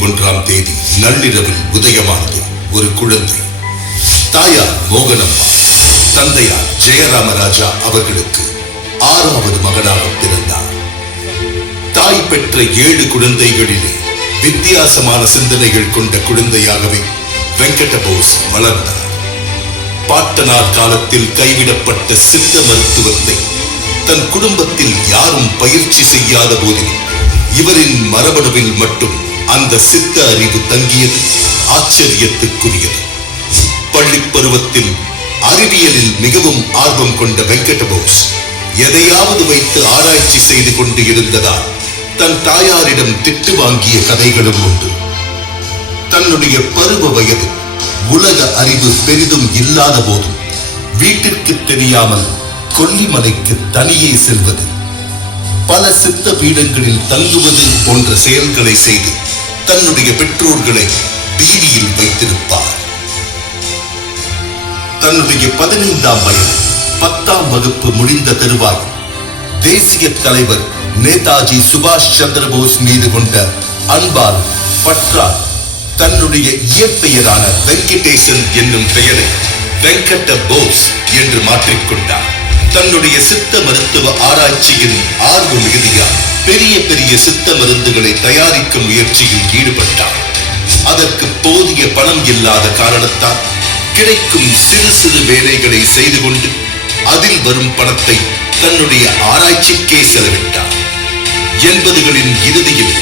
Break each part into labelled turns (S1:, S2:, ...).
S1: ஒன்றாம் தேதி நள்ளிரவில் உதயமானது ஒரு குழந்தை. தாயார் மோகனம்மா தந்தையார் ஜெயராமராஜா அவர்களுக்கு ஆறாவது மகனாக பிறந்தார். தாய் பெற்ற ஏழு குழந்தைகளிலே வித்தியாசமான சிந்தனைகள் கொண்ட குழந்தையாகவே வெங்கடபோஸ் வளர்ந்தார். பாட்டனார் காலத்தில் கைவிடப்பட்ட சித்த மருத்துவத்தை தன் குடும்பத்தில் யாரும் பயிற்சி செய்யாத போதிலும் இவரின் மரபணுவில் மட்டும் அந்த சித்த அறிவு தங்கியது ஆச்சரியத்துக்குரியது. பள்ளி பருவத்தில் அறிவியலில் மிகவும் ஆர்வம் கொண்ட வெங்கடபோஸ் எதையாவது வைத்து ஆராய்ச்சி செய்து கொண்டு இருந்ததால் தன் தாயாரிடம் திட்டு வாங்கிய கதைகளும் உண்டு. தன்னுடைய பருவ வயது உலக அறிவு பெரிதும் இல்லாத போதும் வீட்டிற்கு தெரியாமல் கொல்லிமலைக்கு தனியே செல்வது பல சித்த பீடங்களில் தங்குவது போன்ற செயல்களை செய்து தன்னுடைய பெற்றோர்களை பீதியில் வைத்திருப்பார். தன்னுடைய பதினைந்தாம் வயது பத்தாம் வகுப்பு முடிந்த தருவாய் தேசிய தலைவர் நேதாஜி சுபாஷ் சந்திர போஸ் மீது கொண்ட அன்பால் பற்றால் தன்னுடைய இயற்பெயரான வெங்கடேசன் என்னும் பெயரை வெங்கட போஸ் என்று மாற்றிக்கொண்டார் தன்னுடைய சித்த மருத்துவ ஆராய்ச்சியின் ஆர்வ மிகுதியால் பெரிய பெரிய சித்த மருந்துகளை தயாரிக்கும் முயற்சியில் ஈடுபட்டார் அதற்கு போதிய பணம் இல்லாத காரணத்தால் கிடைக்கும் சிறு சிறு வேலைகளை செய்து கொண்டு அதில் வரும் பணத்தை தன்னுடைய ஆராய்ச்சிக்கே செலவிட்டார் எண்பதுகளின் இறுதியில்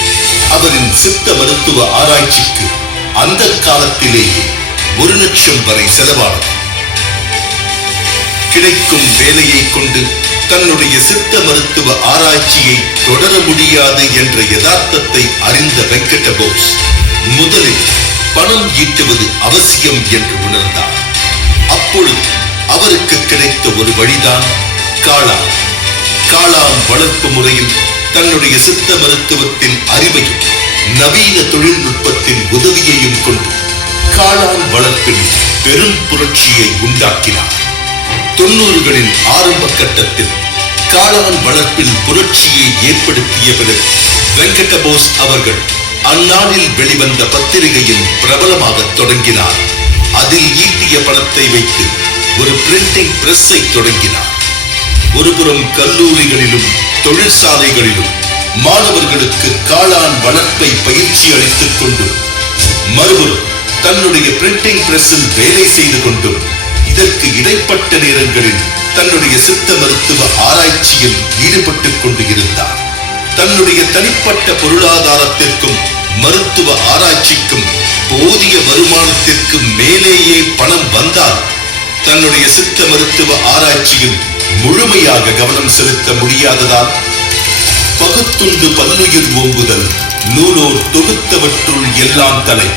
S1: அவரின் சித்த மருத்துவ ஆராய்ச்சிக்கு அந்த காலத்திலேயே ஒரு லட்சம் வரை செலவானது. கிடைக்கும் வேலையை கொண்டு தன்னுடைய சித்த மருத்துவ ஆராய்ச்சியை தொடர முடியாது என்ற யதார்த்தத்தை அறிந்த வெங்கட போஸ் முதலில் பணம் ஈட்டுவது அவசியம் என்று உணர்ந்தார். அப்பொழுது அவருக்கு கிடைத்த ஒரு வழிதான் காளா காளான் வளர்ப்பு முறையில் தன்னுடைய சித்த மருத்துவத்தின் அறிவையும் நவீன தொழில்நுட்பத்தின் உதவியையும் கொண்டு காளான் வளர்ப்பில் பெரும் புரட்சியை உண்டாக்கினார். தொண்ணூறுகளின் ஆரம்ப கட்டத்தில் காளான் வளர்ப்பில் புரட்சியை ஏற்படுத்திய பிறகு வெங்கடபோஸ் அவர்கள் அந்நாளில் வெளிவந்த பத்திரிகையில் பிரபலமாக தொடங்கினார். அதில் ஈட்டிய பணத்தை வைத்து ஒரு பிரிண்டிங் பிரஸ்ஸை தொடங்கினார். ஒருபுறம் கல்லூரிகளிலும் தொழிற்சாலைகளிலும் மாணவர்களுக்கு காளான் வளர்ப்பை பயிற்சி அளித்துக் கொண்டு மறுபுறம் தன்னுடைய பிரிண்டிங் பிரஸில் வேலை செய்து கொண்டும் இதற்கு இடைப்பட்ட நேரங்களில் தன்னுடைய சித்த மருத்துவ ஆராய்ச்சியில் ஈடுபட்டுக் கொண்டு இருந்தார் தன்னுடைய தனிப்பட்ட பொருளாதாரத்திற்கும் மருத்துவ ஆராய்ச்சிக்கும் போதிய வருமானத்திற்கு மேலேயே பணம் வந்தால் தன்னுடைய சித்த மருத்துவ ஆராய்ச்சியில் முழுமையாக கவனம் செலுத்த முடியாததால் பகுத்துண்டு பல்லுயிர் ஓம்புதல் நூலோர் தொகுத்தவற்றுள் எல்லாம் தலை